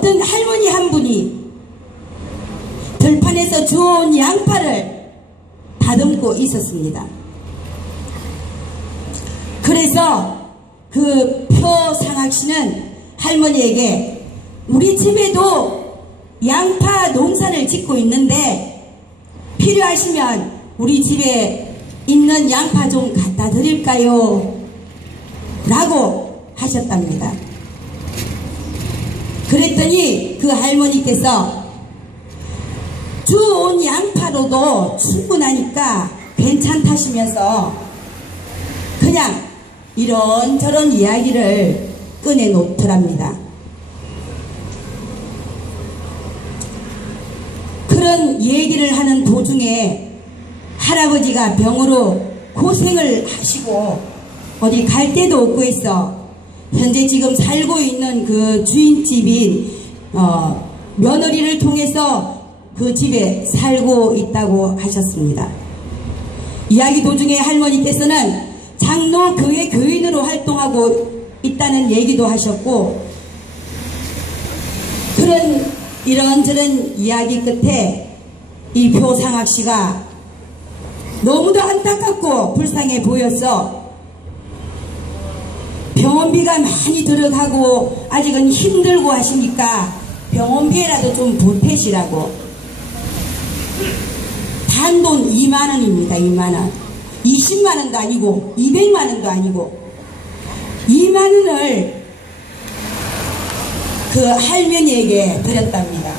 어떤 할머니 한 분이 들판에서 주워온 양파를 다듬고 있었습니다. 그래서 그 표상학 씨는 할머니에게 우리 집에도 양파 농사를 짓고 있는데 필요하시면 우리 집에 있는 양파 좀 갖다 드릴까요? 라고 하셨답니다. 그랬더니 그 할머니께서 주온 양파로도 충분하니까 괜찮다시면서 그냥 이런저런 이야기를 꺼내놓더랍니다. 그런 얘기를 하는 도중에 할아버지가 병으로 고생을 하시고 어디 갈 데도 없고 해서 현재 지금 살고 있는 그 주인집인 며느리를 통해서 그 집에 살고 있다고 하셨습니다. 이야기 도중에 할머니께서는 장로 교회 교인으로 활동하고 있다는 얘기도 하셨고, 그런 이런저런 이야기 끝에 이 표상학 씨가 너무도 안타깝고 불쌍해 보여서 병원비가 많이 들어가고 아직은 힘들고 하시니까 병원비라도 좀 보태시라고 단돈 2만원입니다. 2만원. 20만원도 아니고 200만원도 아니고 2만원을 그 할머니에게 드렸답니다.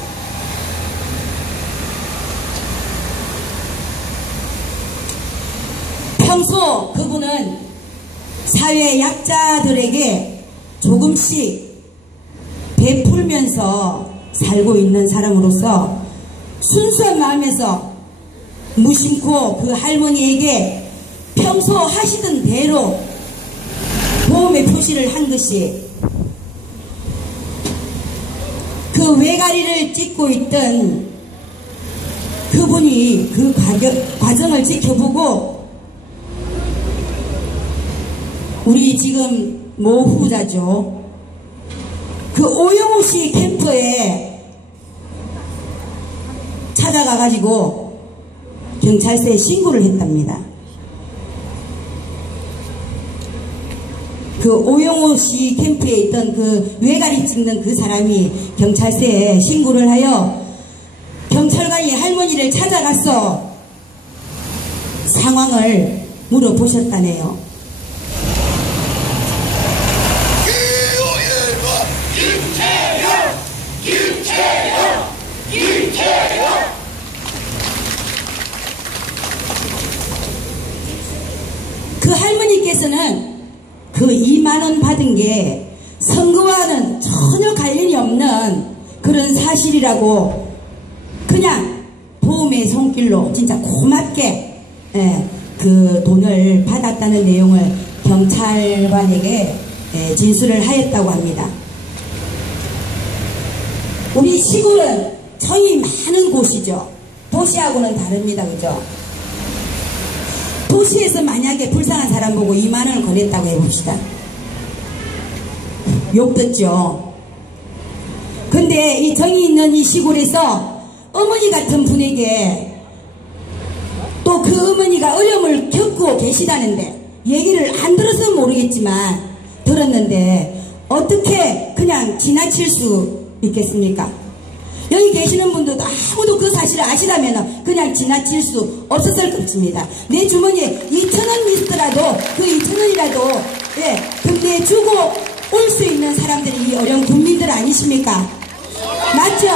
평소 그분은 사회 약자들에게 조금씩 베풀면서 살고 있는 사람으로서 순수한 마음에서 무심코 그 할머니에게 평소 하시던 대로 도움의 표시를 한 것이 그 외가리를 찍고 있던 그분이 그 과정을 지켜보고 우리 지금 모후자죠. 그 오영호 씨 캠프에 찾아가가지고 경찰서에 신고를 했답니다. 그 오영호 씨 캠프에 있던 그 외가리 찍는 그 사람이 경찰서에 신고를 하여 경찰관이 할머니를 찾아가서 상황을 물어보셨다네요. 그 할머니께서는 그 2만원 받은 게 선거와는 전혀 관련이 없는 그런 사실이라고 그냥 도움의 손길로 진짜 고맙게 그 돈을 받았다는 내용을 경찰관에게 진술을 하였다고 합니다. 우리 시골은 정이 많은 곳이죠. 도시하고는 다릅니다. 그죠? 도시에서 만약에 불쌍한 사람 보고 2만원을 권했다고 해봅시다. 욕 듣죠. 근데 이 정이 있는 이 시골에서 어머니 같은 분에게 또 그 어머니가 어려움을 겪고 계시다는데 얘기를 안 들어서 모르겠지만 들었는데 어떻게 그냥 지나칠 수 있겠습니까? 여기 계시는 분들도 아무도 그 사실을 아시다면 그냥 지나칠 수 없었을 것입니다. 내 주머니에 2,000원 있더라도 그 2,000원이라도 금리에 주고 올 수 있는 사람들이 이 어려운 국민들 아니십니까? 맞죠?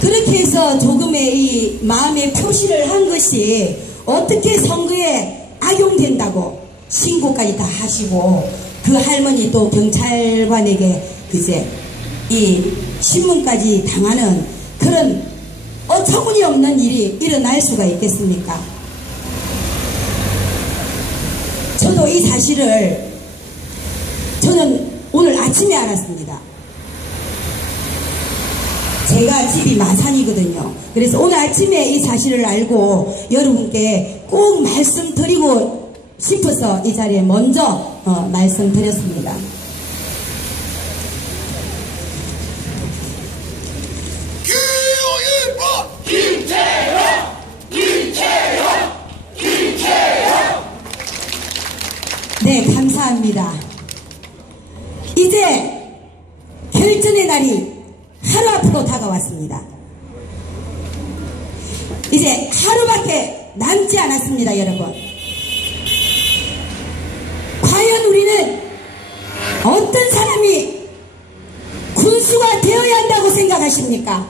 그렇게 해서 조금의 이 마음의 표시를 한 것이 어떻게 선거에 악용된다고 신고까지 다 하시고 그 할머니 또 경찰관에게 그제 이 신문까지 당하는 그런 어처구니없는 일이 일어날 수가 있겠습니까? 저도 이 사실을 저는 오늘 아침에 알았습니다. 제가 집이 마산이거든요. 그래서 오늘 아침에 이 사실을 알고 여러분께 꼭 말씀드리고 싶어서 이 자리에 먼저 말씀드렸습니다. 네, 감사합니다. 이제 결전의 날이 하루 앞으로 다가왔습니다. 이제 하루밖에 남지 않았습니다, 여러분. 과연 우리는 어떤 사람이 군수가 되어야 한다고 생각하십니까?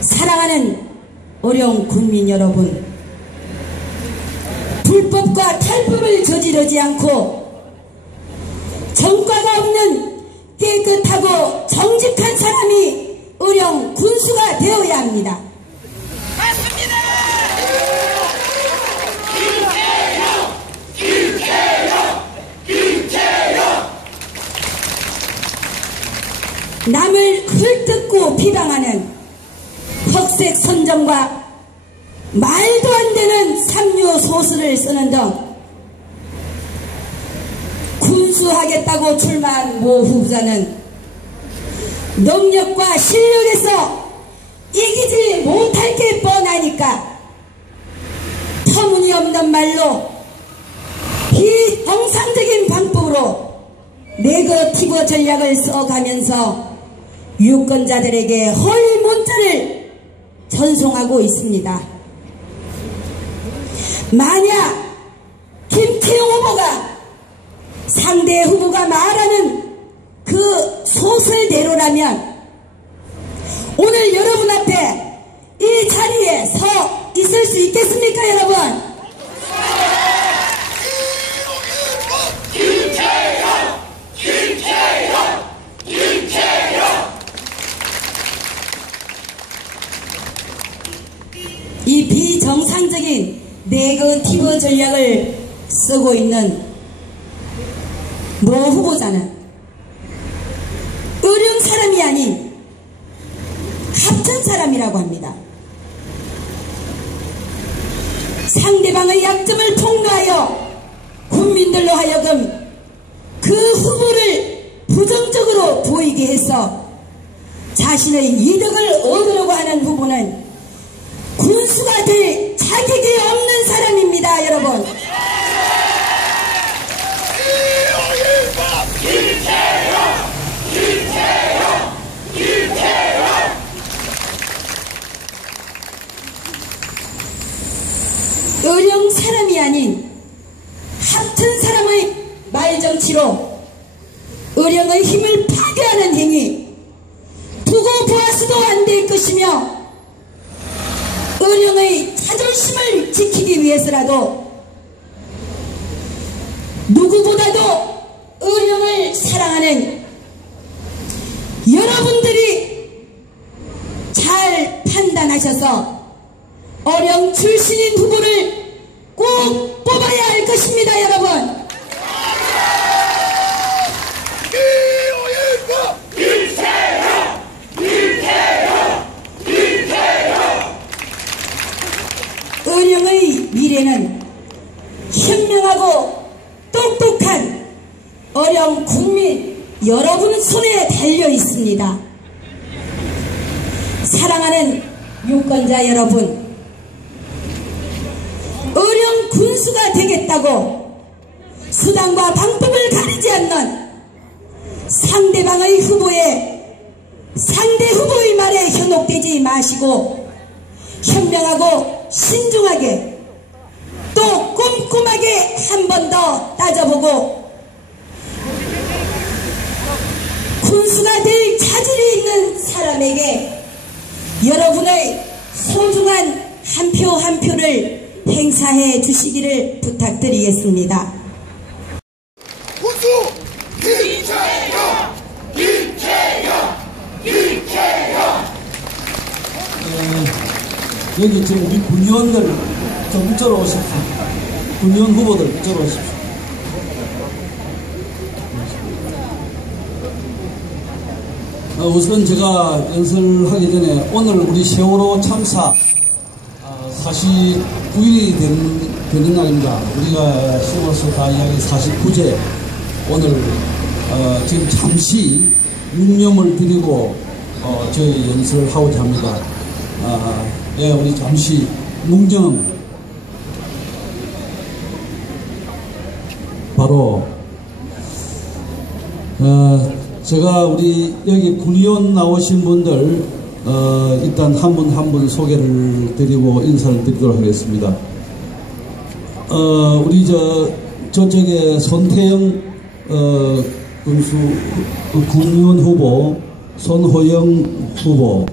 사랑하는 어려운 국민 여러분, 불법과 탈법을 저지르지 않고 전과가 없는 깨끗하고 정직한 사람이 어려운 군수가 되어야 합니다. 맞습니다. 남을 헐뜯고 비방하는 흑색 선정과 말도 안 되는 삼류 소설을 쓰는 등 군수하겠다고 출마한 모 후보자는 능력과 실력에서 이기지 못할 게 뻔하니까 터무니없는 말로 비정상적인 방법으로 네거티브 전략을 써가면서 유권자들에게 허위 문자를 전송하고 있습니다. 만약 김태형 후보가 상대 후보가 말하는 그 소설대로라면 오늘 여러분 앞에 이 자리에 서 있을 수 있겠습니까, 여러분? 이 비정상적인 네거티브 전략을 쓰고 있는 모 후보자는 어려운 사람이 아닌 합천 사람이라고 합니다. 상대방의 약점을 폭로하여 국민들로 하여금 그 후보를 부정적으로 보이게 해서 자신의 이득을 얻으려고 하는 후보는 군수가 될 자격이 없는 사람입니다, 여러분. 어려운 사람이 아닌 합천 사람의 말정치로 어령의 힘을 파괴하는 행위 두고 보아서도 안 될 것이며 어령의 자존심을 지키기 위해서라도 누구보다도 어령을 사랑하는 여러분들이 잘 판단하셔서 어령 출신인 후보를 꼭 뽑아야 할 것입니다, 여러분. 어령의 미래는 현명하고 똑똑한 어령 국민 여러분 손에 달려 있습니다. 사랑하는 유권자 여러분, 어령 군수가 되겠다고 수단과 방법을 가리지 않는 상대 후보의 말에 현혹되지 마시고 현명하고 신중하게 또 꼼꼼하게 한 번 더 따져보고 군수가 될 자질이 있는 사람에게 여러분의 소중한 한 표 한 표를 행사해 주시기를 부탁드리겠습니다. 군수 김태형! 여기 지금 우리 군의원들 좀 이쪽으로 오십시오. 군의원 후보들 이쪽으로 오십시오. 우선 제가 연설하기 전에 오늘 우리 세월호 참사 49일이 되는 날입니다. 우리가 세월호 다 이야기 49제 오늘 지금 잠시 묵념을 드리고 저희 연설을 하고자 합니다. 예, 우리 잠시 묵념 바로 제가 우리 여기 군의원 나오신 분들 일단 한 분 한 분 소개를 드리고 인사를 드리도록 하겠습니다. 우리 저쪽에 손태영 군의원 후보, 손호영 후보,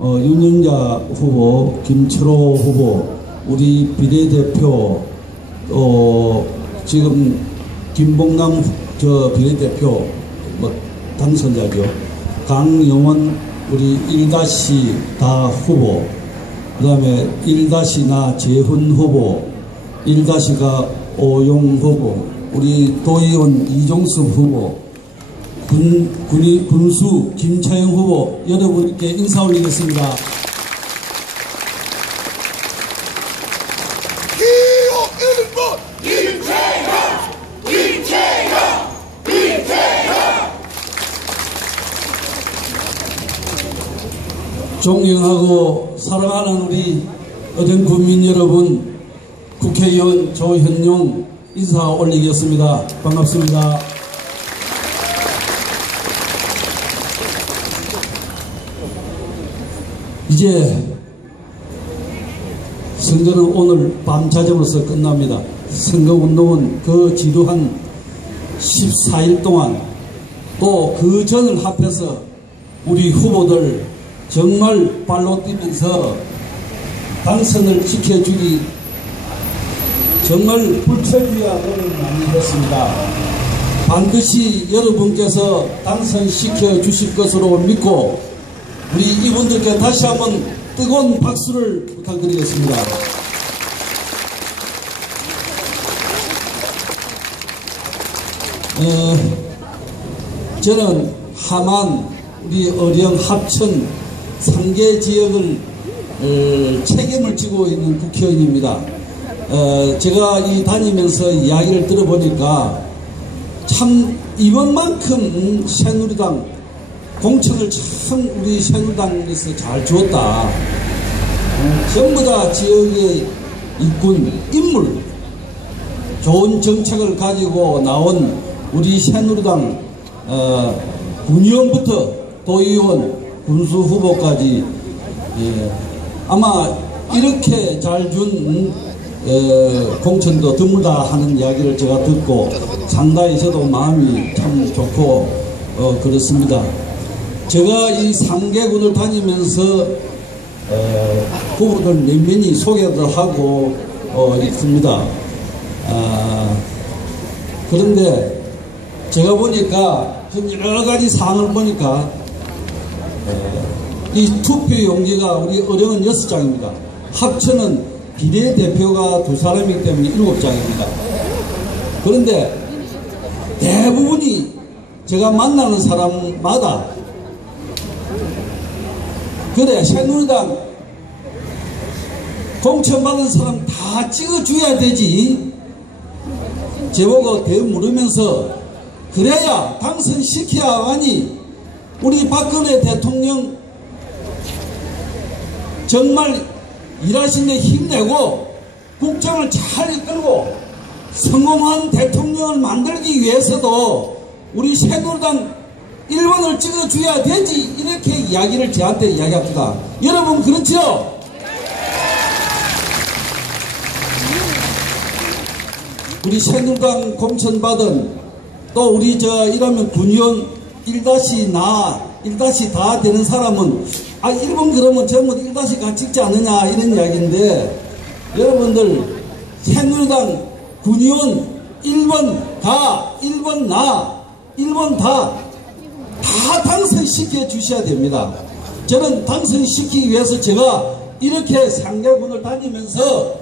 윤영자 후보, 김철호 후보, 우리 비례대표, 지금 김봉남 비례대표 당선자죠. 강영원 우리 1-다 후보, 그 다음에 1-나 재훈 후보, 1-가 오용 후보, 우리 도의원 이종섭 후보, 군수 김차영 후보, 여러분께 인사 올리겠습니다. 존경하고 사랑하는 우리 어전 국민 여러분, 국회의원 조현용 인사 올리겠습니다. 반갑습니다. 이제 선거는 오늘 밤자정으로서 끝납니다. 선거운동은 그 지루한 14일 동안 또 그 전을 합해서 우리 후보들 정말 발로 뛰면서 당선을 지켜주기 정말 불철주야 노력을 많이 했습니다. 반드시 여러분께서 당선시켜 주실 것으로 믿고 우리 이분들께 다시 한번 뜨거운 박수를 부탁드리겠습니다. 저는 함안, 우리 어령, 합천 3개 지역을 책임을 지고 있는 국회의원입니다. 제가 다니면서 이야기를 들어보니까 참 이번만큼 새누리당 공천을 참 우리 새누리당에서 잘 주었다. 전부 다 지역의 일꾼, 인물, 좋은 정책을 가지고 나온 우리 새누리당 군의원부터 도의원, 군수 후보까지 아마 이렇게 잘 준 공천도 드물다 하는 이야기를 제가 듣고 상당히 저도 마음이 참 좋고 그렇습니다. 제가 이 3개군을 다니면서 후보들 면면히 소개도 하고 있습니다. 그런데 제가 보니까 여러 가지 사항을 보니까 이 투표 용지가 우리 어령은 6장입니다. 합천은 비례대표가 2사람이기 때문에 7장입니다. 그런데 대부분이 제가 만나는 사람마다 그래 새누리당 공천받은 사람 다 찍어줘야 되지 제보고 대물으면서 그래야 당선시켜야만이 우리 박근혜 대통령 정말 일하시는데 힘내고 국정을 잘 이끌고 성공한 대통령을 만들기 위해서도 우리 새누리당 1번을 찍어줘야 되지 이렇게 이야기를 저한테 이야기합니다. 여러분 그렇죠? 우리 새누리당 공천받은 또 우리 이러면 군의원 1-나 1-다 되는 사람은 1번 그러면 전부 1-가 찍지 않느냐 이런 이야기인데 여러분들 새누리당 군의원 1번 가 1번 나 1번 다 당선시켜 주셔야 됩니다. 저는 당선시키기 위해서 제가 이렇게 3개군을 다니면서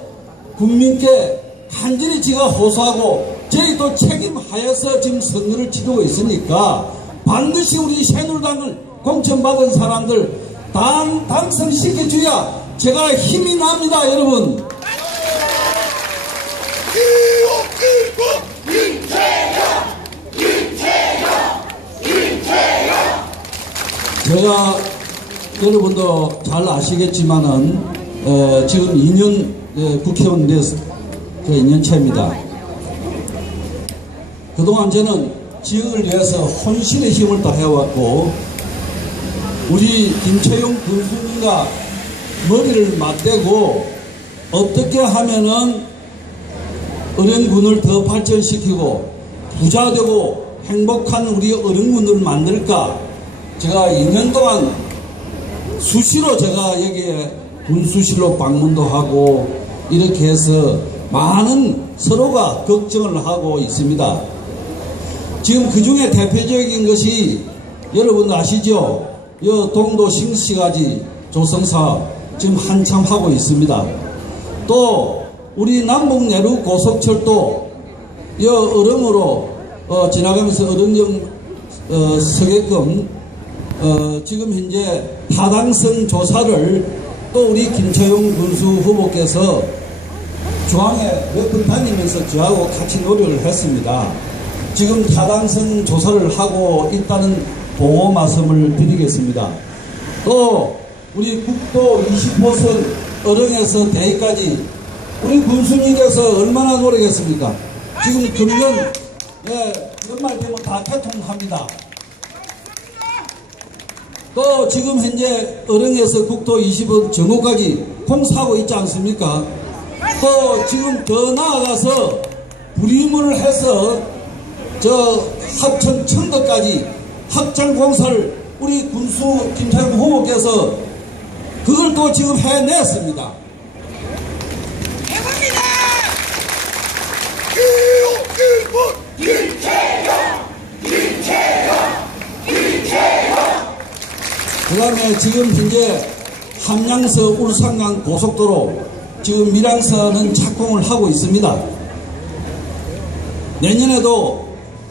국민께 간절히 제가 호소하고 저희도 책임하여서 지금 선거를 치르고 있으니까 반드시 우리 새누리당을 공천받은 사람들 당선시켜줘야 제가 힘이 납니다, 여러분. 제가 여러분도 잘 아시겠지만은 지금 2년 국회의원 돼서 2년차입니다. 그동안 저는 지역을 위해서 혼신의 힘을 다해왔고 우리 김채용 군수님과 머리를 맞대고 어떻게 하면은 어령군을 더 발전시키고 부자되고 행복한 우리 어령군을 만들까, 제가 2년 동안 수시로 제가 여기에 군수실로 방문도 하고 이렇게 해서 많은 서로가 걱정을 하고 있습니다. 지금 그 중에 대표적인 것이 여러분 아시죠? 동도 싱시가지 조성사 지금 한참 하고 있습니다. 또 우리 남북 내륙 고속철도 어령으로 지나가면서 어령역 서게끔 지금 현재 타당성 조사를 또 우리 김채용 군수 후보께서 중앙에 몇 번 다니면서 저하고 같이 노력을 했습니다. 지금 타당성 조사를 하고 있다는 보고 말씀을 드리겠습니다. 또 우리 국도 20호선 어령에서 대기까지 우리 군수님께서 얼마나 노력했습니까? 지금 금년 연말 되면 다 개통합니다. 또 지금 현재 어령에서 국도 20호 정오까지 공사하고 있지 않습니까? 또 지금 더 나아가서 불임을 해서 저 합천 청도까지 확장 공사를 우리 군수 김태형 후보께서 그걸 또 지금 해냈습니다. 해봅니다. 그 다음에 지금 현재 함양서 울산간 고속도로 지금 밀양선은 착공을 하고 있습니다. 내년에도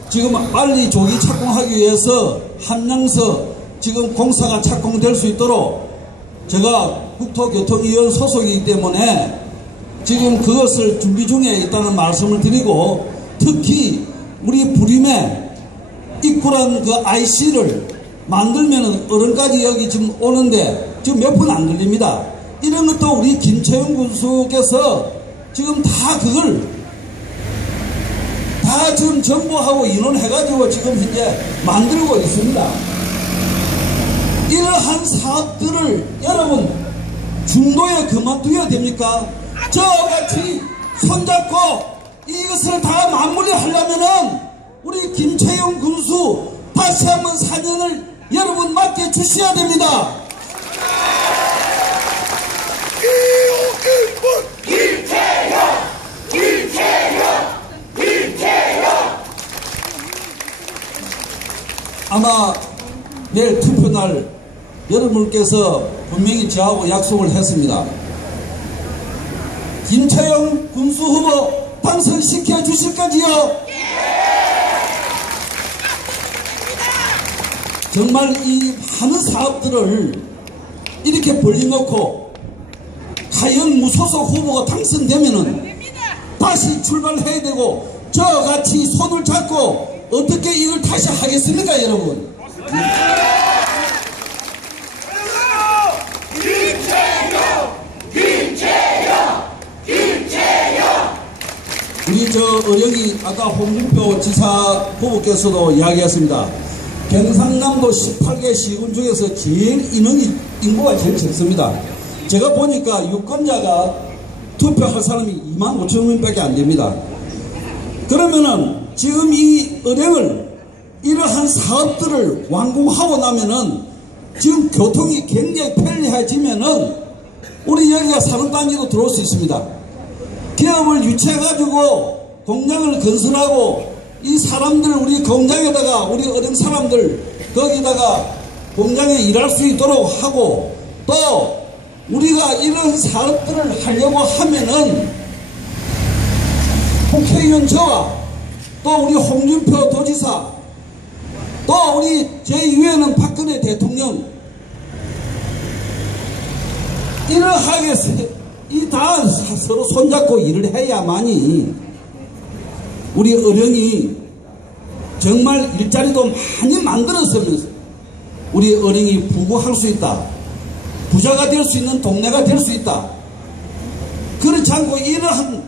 지금 빨리 조기 착공하기 위해서 함양서 지금 공사가 착공될 수 있도록 제가 국토교통위원 소속이기 때문에 지금 그것을 준비 중에 있다는 말씀을 드리고, 특히 우리 부림에 입구란 그 IC를 만들면은 어른까지 여기 지금 오는데 지금 몇 분 안 걸립니다. 이런 것도 우리 김채용 군수께서 지금 다 그걸 다 지금 정보하고 인원해가지고 지금 현재 만들고 있습니다. 이러한 사업들을 여러분 중도에 그만두어야 됩니까? 저같이 손잡고 이것을 다 마무리하려면은 우리 김채용 군수 다시 한번 4년을 여러분 맡겨 주셔야 됩니다. 아마 내일 투표날 여러분께서 분명히 저하고 약속을 했습니다. 김채용 군수 후보 당선시켜 주실 거지요? 정말 이 많은 사업들을 이렇게 벌려놓고 과연 무소속 후보가 당선되면은 다시 출발해야 되고 저같이 손을 잡고 어떻게 이걸 다시 하겠습니까, 여러분? 우리 저 어령이 아까 홍준표 지사 후보께서도 이야기했습니다. 경상남도 18개 시군 중에서 제일 인구가 제일 적습니다. 제가 보니까 유권자가 투표할 사람이 25,000명밖에 안 됩니다. 그러면은 지금 이 어령을 이러한 사업들을 완공하고 나면은 지금 교통이 굉장히 편리해지면은 우리 여기가 산업단지도 들어올 수 있습니다. 기업을 유치해가지고 공장을 건설하고 이 사람들 우리 공장에다가 우리 어령 사람들 거기다가 공장에 일할 수 있도록 하고, 또 우리가 이런 사업들을 하려고 하면은 국회의원 저와 또 우리 홍준표 도지사 또 우리 제2위에는 박근혜 대통령 이러하게 이 다 서로 손잡고 일을 해야만이 우리 어령이 정말 일자리도 많이 만들었으면서 우리 어령이 부구할 수 있다. 부자가 될 수 있는 동네가 될 수 있다. 그렇지 않고 이러한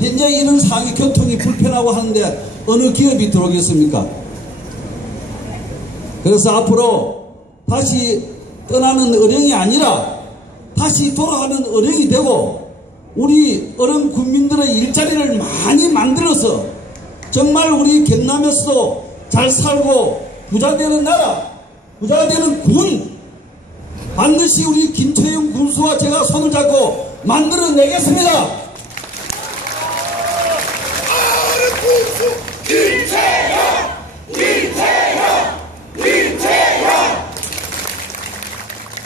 현재 이런 상황이 교통이 불편하고 하는데 어느 기업이 들어오겠습니까? 그래서 앞으로 다시 떠나는 어령이 아니라 다시 돌아가는 어령이 되고 우리 어령 국민들의 일자리를 많이 만들어서 정말 우리 경남에서도 잘 살고 부자 되는 나라, 부자가 되는 군 반드시 우리 김채용 군수와 제가 손을 잡고 만들어내겠습니다. 군수 김채용!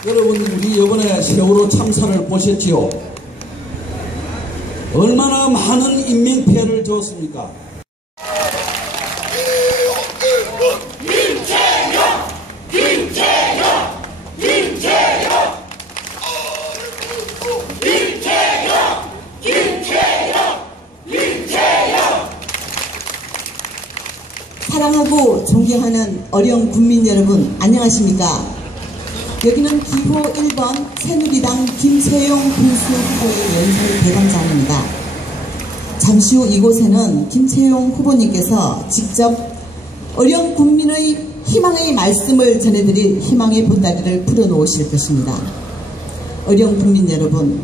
여러분 우리 이번에 세월호 참사를 보셨지요? 얼마나 많은 인명피해를 줬습니까? 사랑하고 존경하는 어령 국민 여러분, 안녕하십니까? 여기는 기호 1번 새누리당 김채용 군수 후보의 연설 대광장입니다. 잠시 후 이곳에는 김채용 후보님께서 직접 어령 국민의 희망의 말씀을 전해드릴 희망의 보따리를 풀어놓으실 것입니다. 어령 국민 여러분,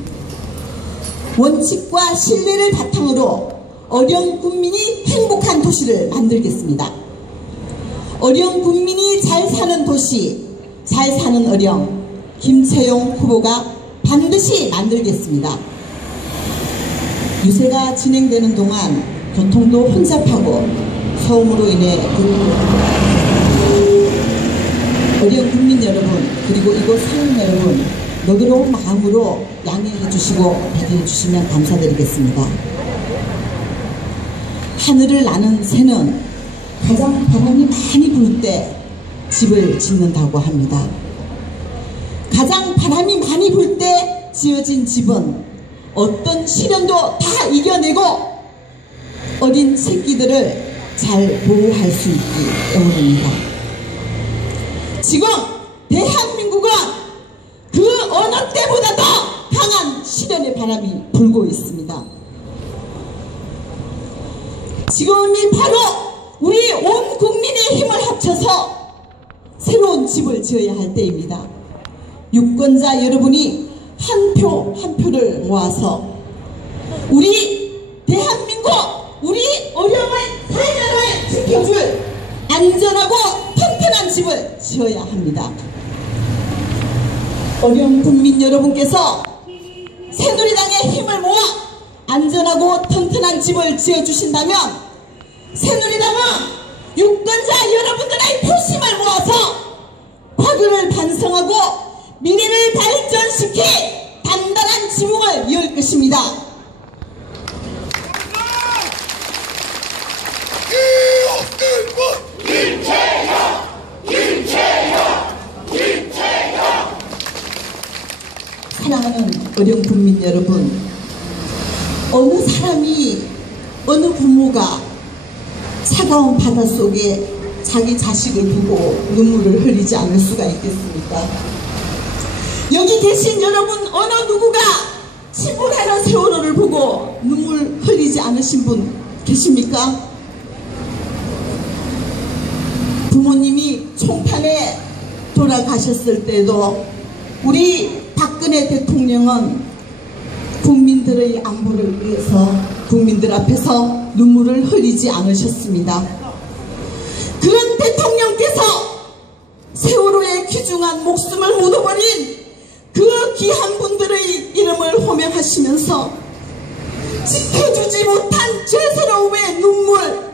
원칙과 신뢰를 바탕으로 어령 국민이 행복한 도시를 만들겠습니다. 어령 국민이 잘 사는 도시, 잘 사는 어령, 김채용 후보가 반드시 만들겠습니다. 유세가 진행되는 동안 교통도 혼잡하고 소음으로 인해 어려운 국민 여러분, 그리고 이곳 사는 여러분, 너그러운 마음으로 양해해 주시고 배려해 주시면 감사드리겠습니다. 하늘을 나는 새는 가장 바람이 많이 불 때 집을 짓는다고 합니다. 가장 바람이 많이 불 때 지어진 집은 어떤 시련도 다 이겨내고 어린 새끼들을 잘 보호할 수 있기 때문입니다. 지금 대한민국은 그 어느 때보다도 강한 시련의 바람이 불고 있습니다. 지금이 바로 우리 온 국민의 힘을 합쳐서 새로운 집을 지어야 할 때입니다. 유권자 여러분이 한 표 한 표를 모아서 우리 대한민국, 우리 어려움의 삶을 지켜줄 안전하고 튼튼한 집을 지어야 합니다. 어려운 국민 여러분께서 새누리당의 힘을 모아 안전하고 튼튼한 집을 지어주신다면 새누리당은 유권자 여러분들의 표심을 모아서 과거를 반성하고 미래를 발전시킬 단단한 지붕을 이을 것입니다. 사랑하는 어려운 국민 여러분, 어느 사람이, 어느 부모가 차가운 바닷속에 자기 자식을 보고 눈물을 흘리지 않을 수가 있겠습니까? 여기 계신 여러분 어느 누구가 침몰하는 세월호를 보고 눈물 흘리지 않으신 분 계십니까? 부모님이 총탄에 돌아가셨을 때도 우리 박근혜 대통령은 국민들의 안보를 위해서 국민들 앞에서 눈물을 흘리지 않으셨습니다. 그런 대통령께서 세월호에 귀중한 목숨을 묻어버린 그 귀한 분들의 이름을 호명하시면서 지켜주지 못한 죄스러움의 눈물,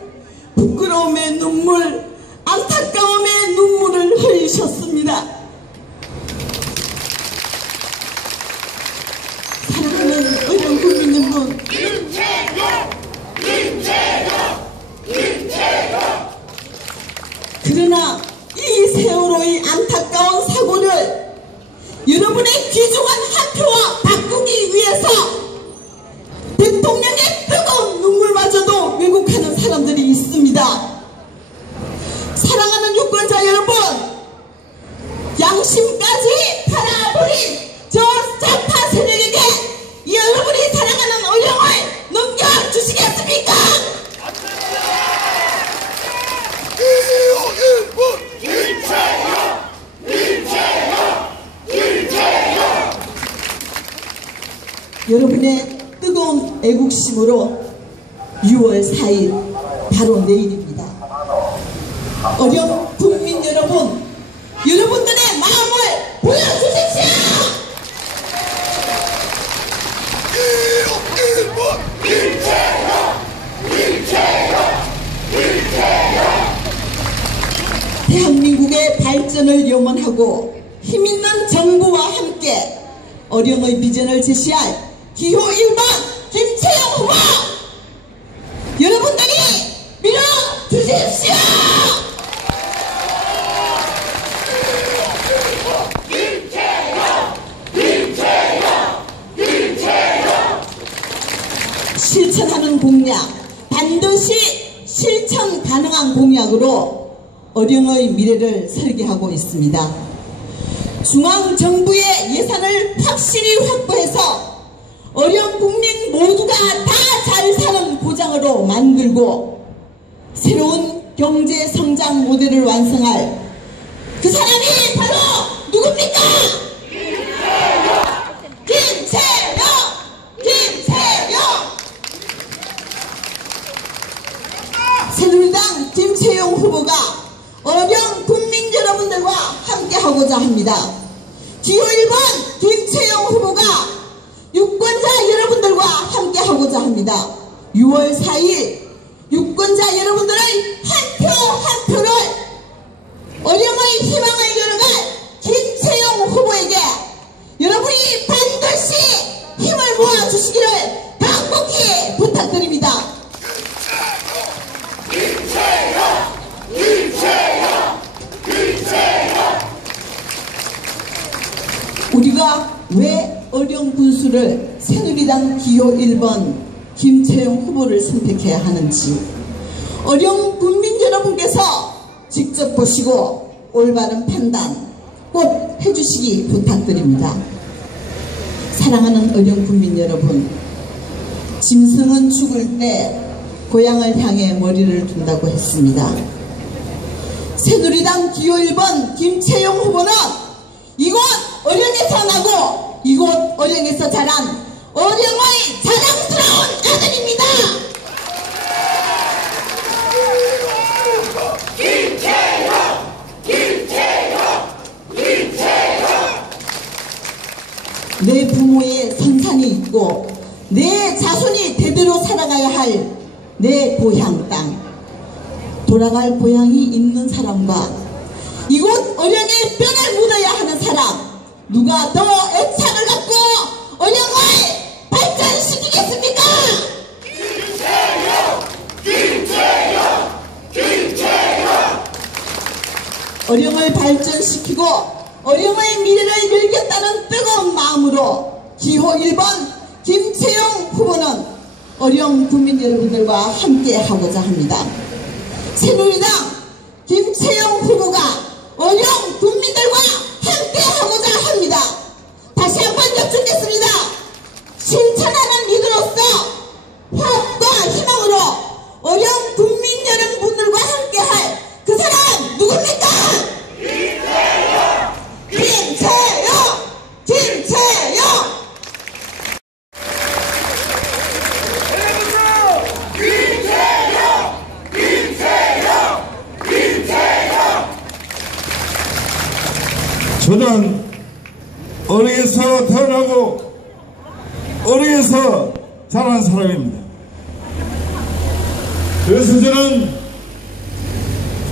부끄러움의 눈물, 안타까움의 눈물을 흘리셨습니다. 사랑하는 의원 국민 여러분, 김채용! 그러나 이 세월호의 안타까운 사고를 여러분의 귀중한 한 표와 바꾸기 위해서 대통령의 뜨거운 눈물마저도 왜곡하는 사람들이 있습니다. 사랑하는 유권자 여러분, 양심까지 팔아버린 저 좌파 세력에게 여러분이 사랑하는 의령을 넘겨주시겠습니까? 여러분의 뜨거운 애국심으로 6월 4일 바로 내일입니다. 어려운 국민 여러분, 여러분들의 마음을 보여주십시오. 대한민국의 발전을 염원하고 힘있는 정부와 함께 어령의 비전을 제시할 기호 1번 김채영 후보, 여러분들이 밀어주십시오. 실천하는 공약, 반드시 실천 가능한 공약으로 어령의 미래를 설계하고 있습니다. 중앙정부의 예산을 확실히 확보해서 어려운 국민 모두가 다 잘 사는 보장으로 만들고 새로운 경제 성장 모델을 완성할 그 사람이 바로 누굽니까? 김채영! 새누리당 김채영 후보가 어려운 국민 여러분들과 함께하고자 합니다. 기호 1번 김채영 후보가 유권자 여러분들과 함께하고자 합니다. 6월 4일 유권자 여러분들의 한 표 한 표를 어령의 희망을 열어갈 김채영 후보에게 여러분이 반드시 힘을 모아주시기를 간곡히 부탁드립니다. 우리가 왜 어령 군수를 새누리당 기호 1번 김채영 후보를 선택해야 하는지 어령 국민 여러분께서 직접 보시고 올바른 판단 꼭 해주시기 부탁드립니다. 사랑하는 어령 국민 여러분, 짐승은 죽을 때 고향을 향해 머리를 둔다고 했습니다. 새누리당 기호 1번 김채영 후보는 이곳 어령에서 나고 이곳 어령에서 자란 어령의 자랑스러운 아들입니다. 내 부모의 선산이 있고 내 자손이 대대로 살아가야 할 내 고향 땅, 돌아갈 고향이 있는 사람과 이곳 어령에 뼈를 묻어야 하는 사람, 누가 더 애착을 갖고 어령을 발전시키겠습니까? 어령을 발전시키고 어령의 미래를 열겠다는 뜨거운 마음으로 기호 1번 김채영 후보는 어령 국민 여러분들과 함께 하고자 합니다. 새누리당 김채영 후보가 어령 국민들과 함께 하고자 합니다. 다시 한번 여쭙겠습니다. 실천하는 리더로서 화합과 희망으로 어령 국민 여러분들과 함께할 그 사람 누굽니까? 김채영! 저는 어령에서 태어나고 어령에서 자란 사람입니다. 그래서 저는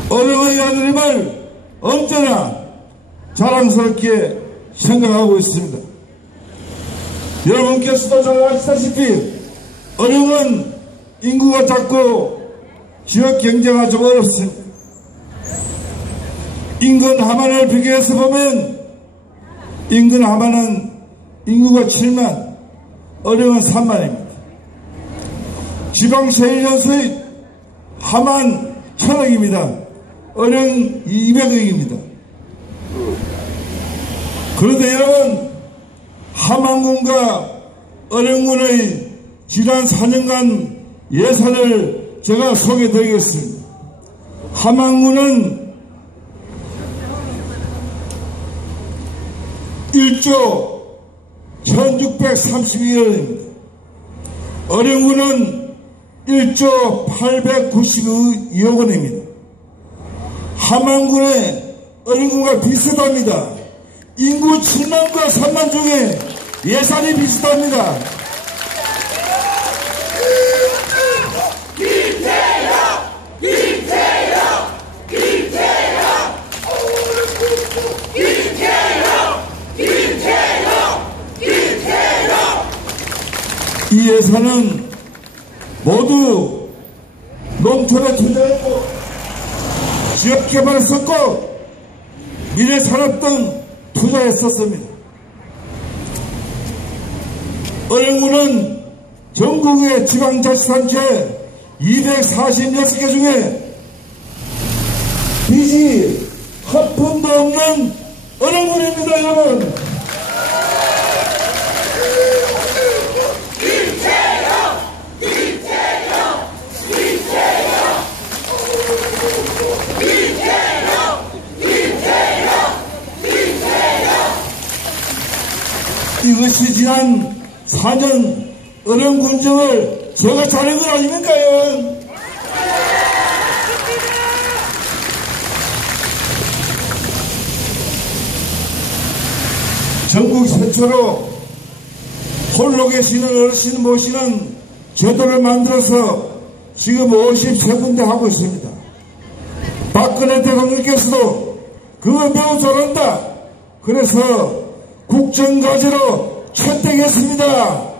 어령의 아들임을 언제나 자랑스럽게 생각하고 있습니다. 여러분께서도 잘 아시다시피 어령은 인구가 작고 지역 경제가 좀 어렵습니다. 인근 하만을 비교해서 보면 인근 하만은 인구가 7만, 어령은 3만입니다. 지방세일연수의 하만 1000억입니다. 어령 200억입니다. 그런데 여러분, 하만군과 어령군의 지난 4년간 예산을 제가 소개해드리겠습니다. 하만군은 1조 1632원입니다. 어령군은 1조 892억 원입니다. 하만군의 어령군과 비슷합니다. 인구 7만과 3만 중에 예산이 비슷합니다. 이 예산은 모두 농촌에 투자했고 지역개발에 썼고 미래산업 등 투자했었습니다. 어령군은 전국의 지방자치단체 246개 중에 빚이 한 푼도 없는 어령군입니다, 여러분. 이것이 지난 4년 어령군정을 제가 잘한 건 아닙니까요? 전국 최초로 홀로 계시는 어르신 모시는 제도를 만들어서 지금 53군데 하고 있습니다. 박근혜 대통령께서도 그거 매우 잘한다. 그래서 국정과제로 채택했습니다.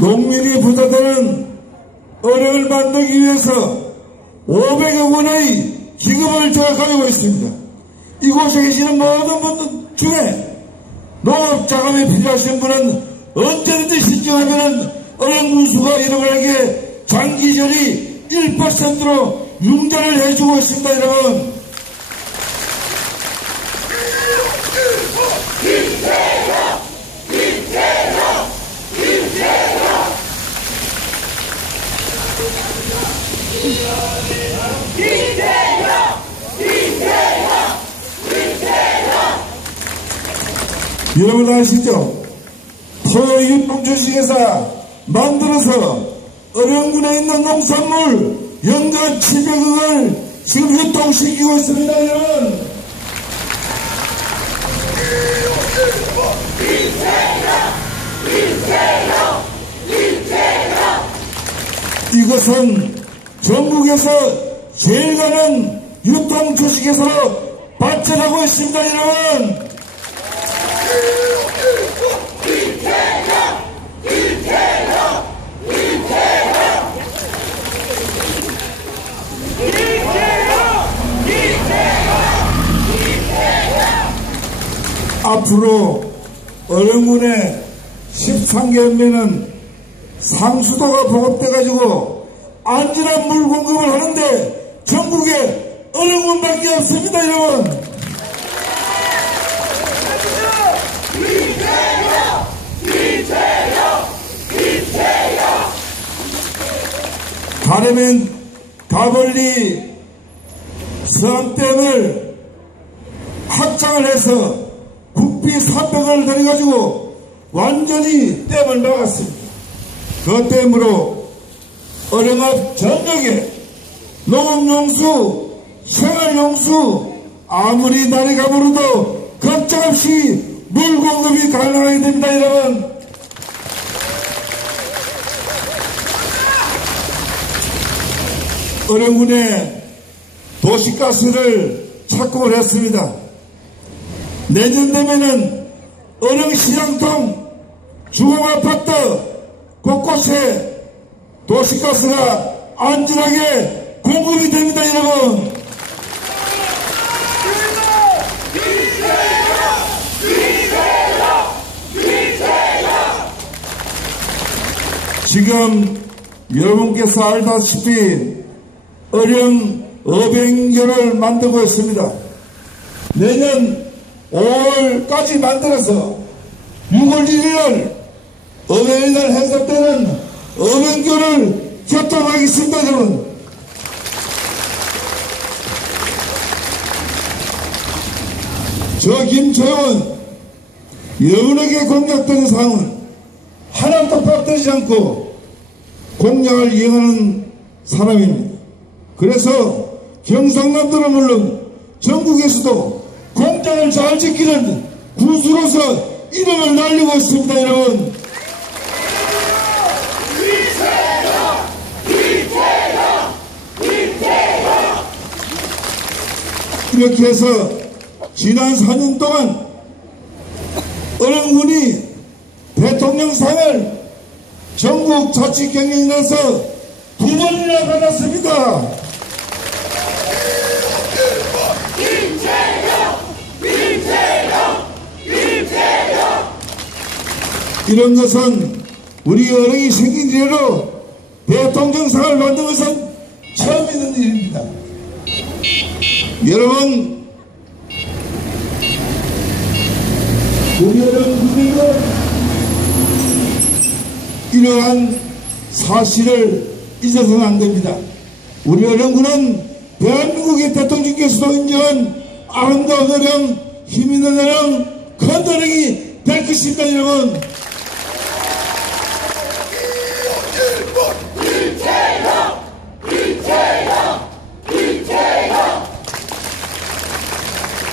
농민이 부자 되는 어령을 만들기 위해서 500억 원의 기금을 제가 가지고 있습니다. 이곳에 계시는 모든 분들 중에 농업자금이 필요하신 분은 언제든지 신청하면 어령군수가 여러분에게 장기전이 1%로 융자를 해주고 있습니다, 여러분. 여러분 아시죠? 토요유통주식회사 만들어서 어령군에 있는 농산물 연간 700억을 지금 유통시키고 있습니다, 여러분. 이것은 전국에서 제일 가는 유통주식회사로 발전하고 있습니다, 여러분. 앞으로 어령군의 13개면은 상수도가 보급돼가지고 안전한 물 공급을 하는데 전국에 어령군밖에 없습니다, 여러분. 가려면 가벌리 서암댐을 확장을 해서 국비 300을 들여가지고 완전히 댐을 막았습니다. 그 댐으로 어령읍 전역에 농업용수, 생활용수, 아무리 날이 가물어도 걱정 없이 물 공급이 가능하게 됩니다, 여러분. 어령군에 도시가스를 착공을 했습니다. 내년 되면은 어릉시장통 주공아파트 곳곳에 도시가스가 안전하게 공급이 됩니다, 여러분. 지금 여러분께서 알다시피 어령 어병교를 만들고 있습니다. 내년 5월까지 만들어서 6월 1일 어병날 행사 때는 어병교를 개통하겠습니다, 여러분. 저 김초영은 여러분에게 공약되는 사항은 하나도 빠뜨리지 않고 공약을 이행하는 사람입니다. 그래서 경상남도는 물론 전국에서도 공약을 잘 지키는 군수로서 이름을 날리고 있습니다, 여러분. 이렇게 해서 지난 4년 동안 어른군이 대통령상을 전국 자치경영에서 2번이나 받았습니다. 이런 것은 우리 어른이 생긴 이래로 대통령상을 받는 것은 처음 있는 일입니다. 여러분, 우리 어른들은 이러한 사실을 잊어서는 안 됩니다. 우리 어른군은 대한민국의 대통령께서도 인정한 아름다운 어른, 힘있는 어른, 큰 어른이 될 것입니다, 여러분.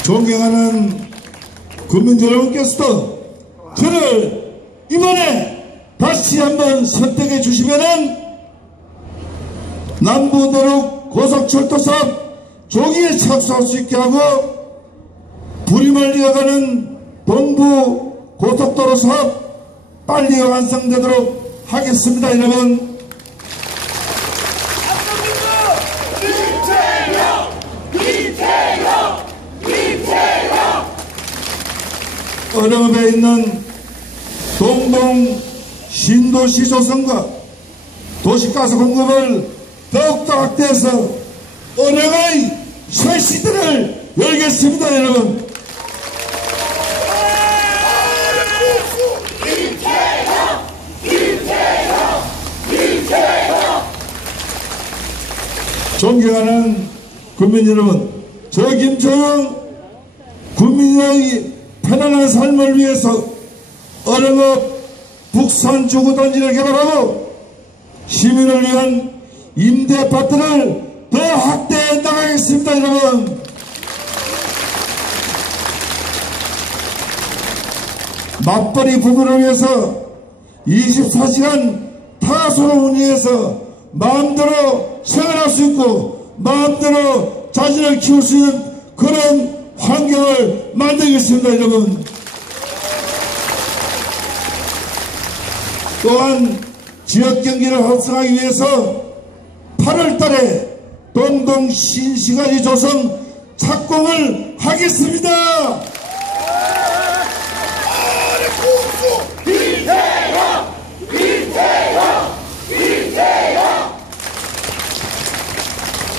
존경하는 국민 여러분께서도 저를 이번에 다시 한번 선택해 주시면은 남부대륙 고속철도 사업 조기에 착수할 수 있게 하고 불임을 이어가는 동부 고속도로 사업 빨리 완성되도록 하겠습니다, 여러분. 어령읍에 있는 동동 신도시 조성과 도시가스 공급을 더욱더 확대해서 어령의 새 시대를 열겠습니다, 여러분. 존경하는 국민 여러분, 저 김초영 국민의 편안한 삶을 위해서 어령읍 북산 주거단지를 개발하고 시민을 위한 임대아파트를 더 확대해 나가겠습니다, 여러분. 맞벌이 부부를 위해서 24시간 타소를 운영해서 마음대로 생활할 수 있고 마음대로 자신을 키울 수 있는 그런 환경을 만들겠습니다, 여러분. 또한 지역경제를 활성화하기 위해서 8월달에 동동 신시가지 조성 착공을 하겠습니다.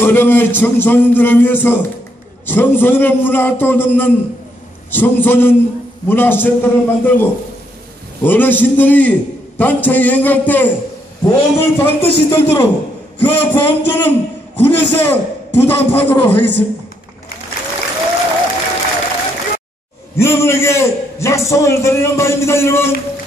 어령의 청소년들을 위해서 청소년의 문화활동을 돕는 청소년 문화센터를 만들고 어르신들이 단체 여행 갈 때 보험을 반드시 들도록 그 보험료는 군에서 부담하도록 하겠습니다. 여러분에게 약속을 드리는 바입니다, 여러분.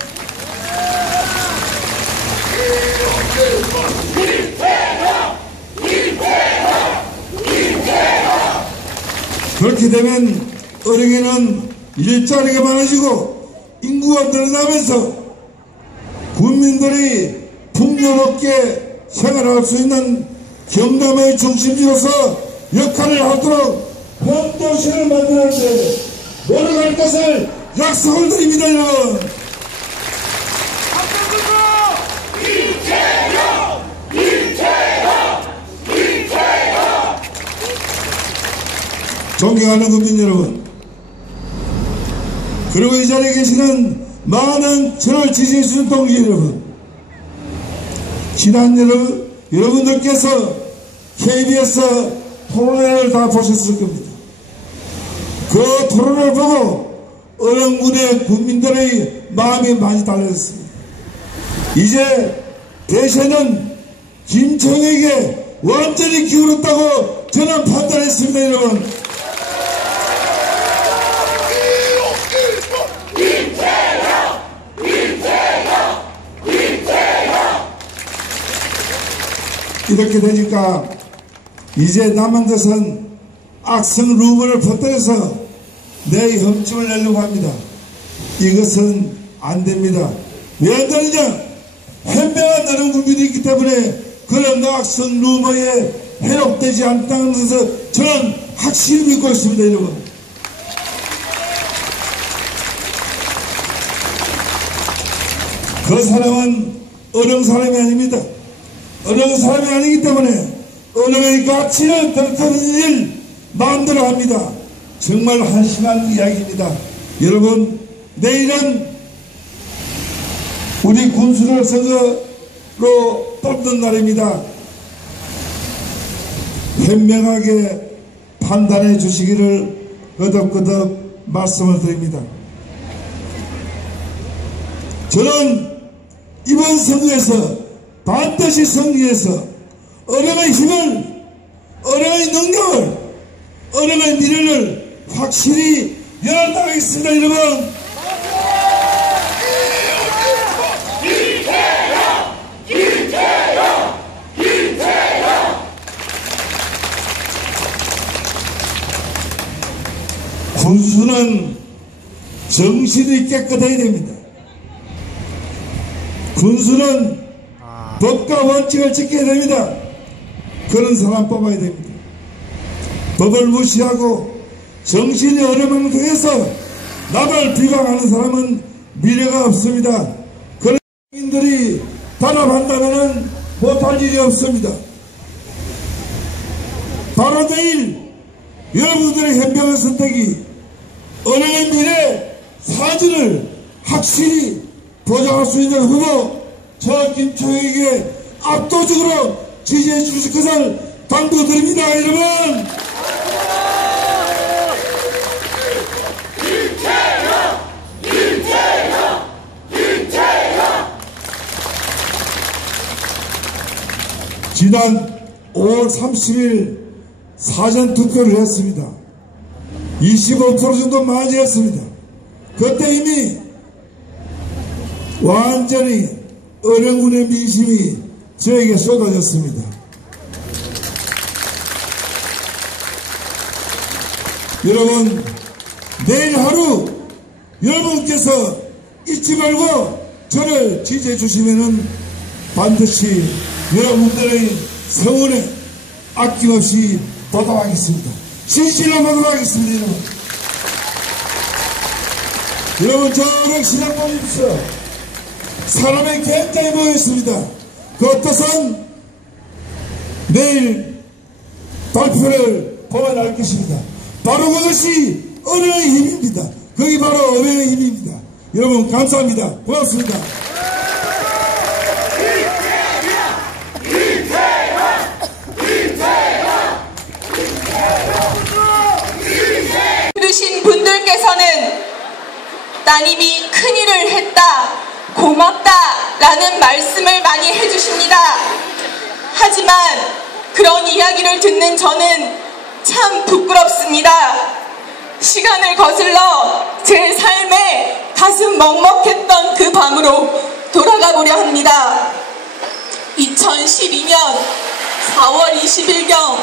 그렇게 되면 어령에는 일자리가 많아지고 인구가 늘어나면서 국민들이 풍요롭게 생활할 수 있는 경남의 중심지로서 역할을 하도록 평도시를 만드는데 노력할 것을 약속을 드립니다. 여러분. 존경하는 국민 여러분, 그리고 이 자리에 계시는 많은 저를 지지해 주신 동지 여러분, 지난 여러분들께서 KBS 토론회를 다 보셨을 겁니다. 그 토론을 보고 어령군의 국민들의 마음이 많이 달라졌습니다. 이제 대세는 김청에게 완전히 기울었다고 저는 판단했습니다. 여러분, 이렇게 되니까 이제 남은 것은 악성 루머를 퍼뜨려서 내 혐심을 내려고 합니다. 이것은 안 됩니다. 왜 안 되느냐? 현명한 어른 국민이 있기 때문에 그런 악성 루머에 해롭되지 않다는 것을 저는 확실히 믿고 있습니다. 여러분, 그 사람은 어른 사람이 아닙니다. 어른 사람이 아니기 때문에 어른의 가치를 떨어뜨리는 일 마음대로 합니다. 정말 한심한 이야기입니다. 여러분, 내일은 우리 군수를 선거로 뽑는 날입니다. 현명하게 판단해 주시기를 거듭거듭 말씀을 드립니다. 저는 이번 선거에서 반드시 승리해서 어른의 힘을, 어른의 능력을, 어른의 미래를 확실히 열어나가겠습니다. 여러분, 군수는 정신이 깨끗해야 됩니다. 군수는 법과 원칙을 지켜야 됩니다. 그런 사람 뽑아야 됩니다. 법을 무시하고 정신이 어려운 교회에서 남을 비방하는 사람은 미래가 없습니다. 그런 국민들이 단합한다면 못할 일이 없습니다. 바로 내일 여러분들의 현명한 선택이 어려운 미래 사진을 확실히 보장할 수 있는 후보 저 김초에게 압도적으로 지지해 주실 것을 당부드립니다. 여러분, 지난 5월 30일 사전투표를 했습니다. 25% 정도 많이했습니다. 그때 이미 완전히 어령군의 민심이 저에게 쏟아졌습니다. 여러분, 내일 하루 여러분께서 잊지 말고 저를 지지해 주시면은 반드시 여러분들의 성원에 아낌없이 보답하겠습니다. 진실로 보답하겠습니다. 여러분, 저를 시장 보십시오. 사람이 굉장히 모였습니다. 그 뜻은 내일 발표를 보면 알 것입니다. 바로 그것이 어른의 힘입니다. 그게 바로 어른의 힘입니다. 여러분, 감사합니다. 고맙습니다. 힘드신 분들께서는 따님이 큰일을 했다, 고맙다 라는 말씀을 많이 해주십니다. 하지만 그런 이야기를 듣는 저는 참 부끄럽습니다. 시간을 거슬러 제 삶에 가슴 먹먹했던 그 밤으로 돌아가 보려 합니다. 2012년 4월 20일경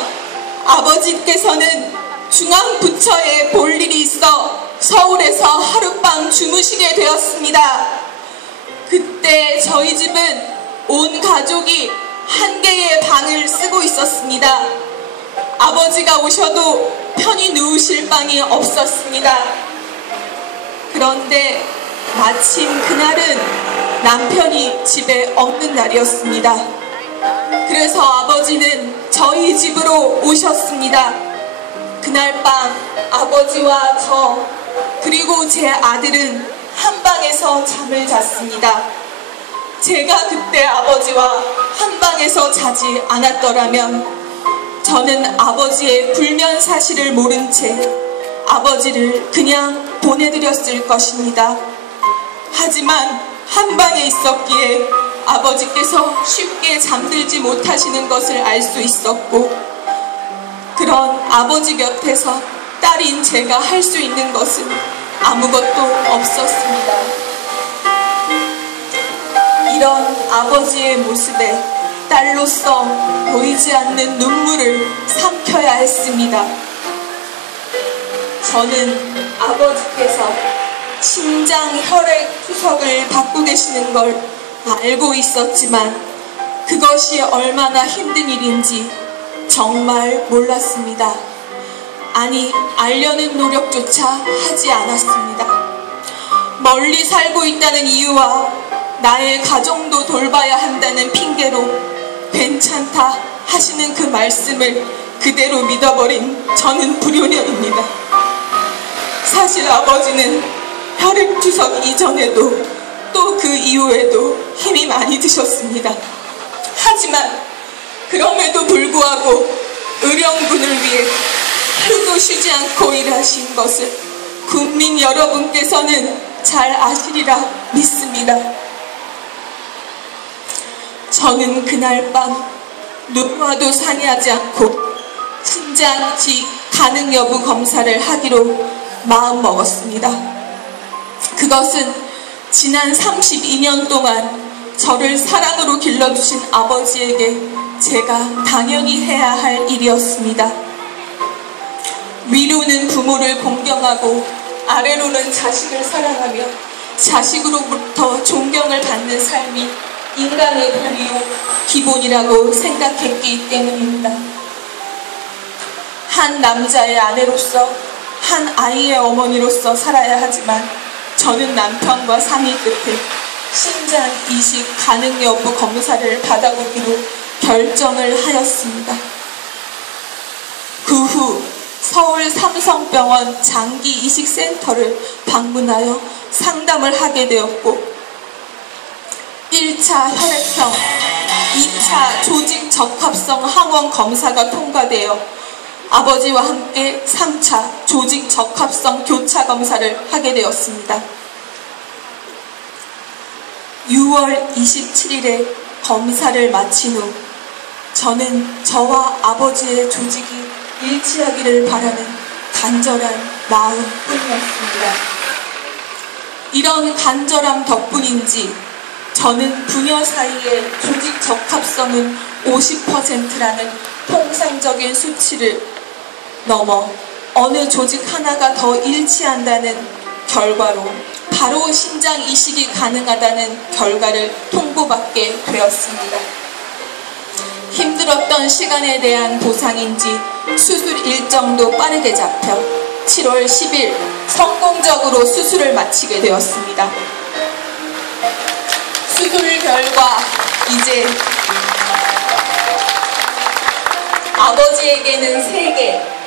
아버지께서는 중앙부처에 볼 일이 있어 서울에서 하룻밤 주무시게 되었습니다. 그때 저희 집은 온 가족이 한 개의 방을 쓰고 있었습니다. 아버지가 오셔도 편히 누우실 방이 없었습니다. 그런데 마침 그날은 남편이 집에 없는 날이었습니다. 그래서 아버지는 저희 집으로 오셨습니다. 그날 밤 아버지와 저 그리고 제 아들은 한 방에서 잠을 잤습니다. 제가 그때 아버지와 한 방에서 자지 않았더라면 저는 아버지의 불면 사실을 모른 채 아버지를 그냥 보내드렸을 것입니다. 하지만 한 방에 있었기에 아버지께서 쉽게 잠들지 못하시는 것을 알 수 있었고, 그런 아버지 곁에서 딸인 제가 할 수 있는 것은 아무것도 없었습니다. 이런 아버지의 모습에 딸로서 보이지 않는 눈물을 삼켜야 했습니다. 저는 아버지께서 심장 혈액 투석을 받고 계시는 걸 알고 있었지만 그것이 얼마나 힘든 일인지 정말 몰랐습니다. 아니, 알려는 노력조차 하지 않았습니다. 멀리 살고 있다는 이유와 나의 가정도 돌봐야 한다는 핑계로 괜찮다 하시는 그 말씀을 그대로 믿어버린 저는 불효녀입니다. 사실 아버지는 혈액투석 이전에도 또 그 이후에도 힘이 많이 드셨습니다. 하지만 그럼에도 불구하고 의령군을 위해 하루도 쉬지 않고 일하신 것을 국민 여러분께서는 잘 아시리라 믿습니다. 저는 그날 밤 누구와도 상의하지 않고 심장 이식 가능 여부 검사를 하기로 마음먹었습니다. 그것은 지난 32년 동안 저를 사랑으로 길러주신 아버지에게 제가 당연히 해야 할 일이었습니다. 위로는 부모를 공경하고 아래로는 자식을 사랑하며 자식으로부터 존경을 받는 삶이 인간의 도리요 기본이라고 생각했기 때문입니다. 한 남자의 아내로서, 한 아이의 어머니로서 살아야 하지만 저는 남편과 상의 끝에 심장 이식 가능 여부 검사를 받아보기로 결정을 하였습니다. 그 후 서울 삼성병원 장기 이식센터를 방문하여 상담을 하게 되었고 1차 혈액형, 2차 조직 적합성 항원 검사가 통과되어 아버지와 함께 3차 조직 적합성 교차 검사를 하게 되었습니다. 6월 27일에 검사를 마친 후 저는 저와 아버지의 조직이 일치하기를 바라는 간절한 마음뿐이었습니다. 이런 간절함 덕분인지 저는 부녀 사이의 조직 적합성은 50%라는 통상적인 수치를 넘어 어느 조직 하나가 더 일치한다는 결과로 바로 심장 이식이 가능하다는 결과를 통보받게 되었습니다. 힘들었던 시간에 대한 보상인지 수술 일정도 빠르게 잡혀 7월 10일 성공적으로 수술을 마치게 되었습니다. 수술 결과 이제 아버지에게는 3개,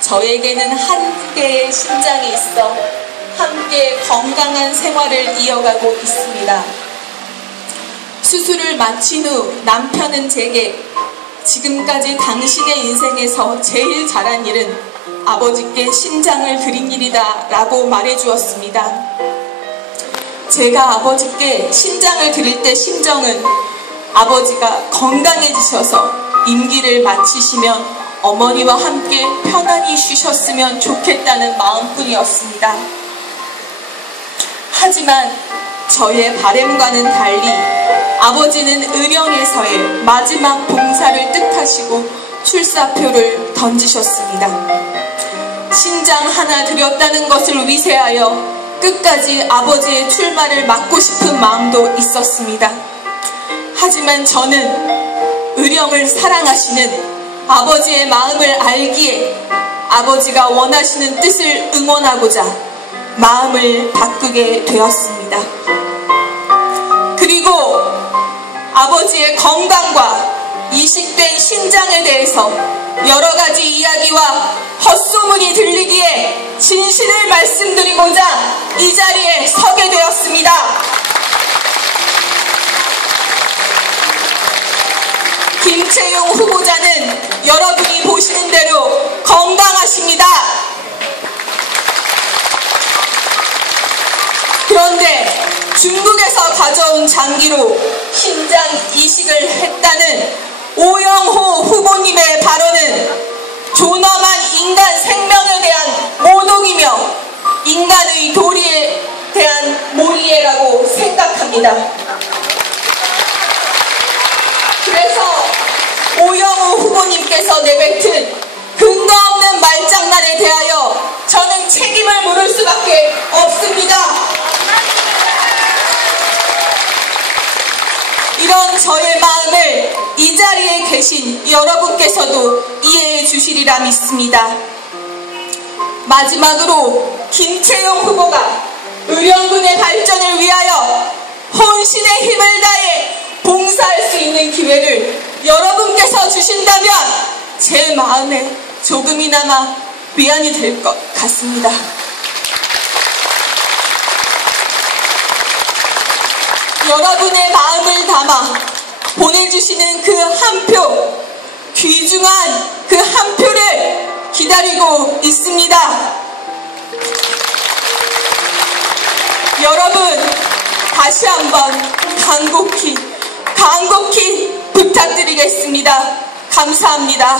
저에게는 1개의 심장이 있어 함께 건강한 생활을 이어가고 있습니다. 수술을 마친 후 남편은 제게 지금까지 당신의 인생에서 제일 잘한 일은 아버지께 심장을 드린 일이다 라고 말해주었습니다. 제가 아버지께 심장을 드릴 때 심정은 아버지가 건강해지셔서 임기를 마치시면 어머니와 함께 편안히 쉬셨으면 좋겠다는 마음뿐이었습니다. 하지만 저의 바람과는 달리 아버지는 의령에서의 마지막 봉사를 뜻하시고 출사표를 던지셨습니다. 심장 하나 드렸다는 것을 위세하여 끝까지 아버지의 출마를 막고 싶은 마음도 있었습니다. 하지만 저는 의령을 사랑하시는 아버지의 마음을 알기에 아버지가 원하시는 뜻을 응원하고자 마음을 바꾸게 되었습니다. 그리고 아버지의 건강과 이식된 신장에 대해서 여러 가지 이야기와 헛소문이 들리기에 진실을 말씀드리고자 이 자리에 서게 되었습니다. 김채용 후보자는 여러분이 보시는 대로 건강하십니다. 그런데 중국에서 가져온 장기로 신장 이식을 했다는 오영호 후보님의 발언은 존엄한 인간 생명에 대한 모독이며 인간의 도리에 대한 몰이해라고 생각합니다. 그래서 오영호 후보님께서 내뱉은 근거 없는 말장난에 대하여 저는 책임을 물을 수밖에 없습니다. 이런 저의 마음을 이 자리에 계신 여러분께서도 이해해 주시리라 믿습니다. 마지막으로 김채용 후보가 의령군의 발전을 위하여 혼신의 힘을 다해 봉사할 수 있는 기회를 여러분께서 주신다면 제 마음에 조금이나마 위안이 될 것 같습니다. 여러분의 마음을 담아 보내주시는 그 한 표, 귀중한 그 한 표를 기다리고 있습니다. 여러분, 다시 한번 간곡히 부탁드리겠습니다. 감사합니다.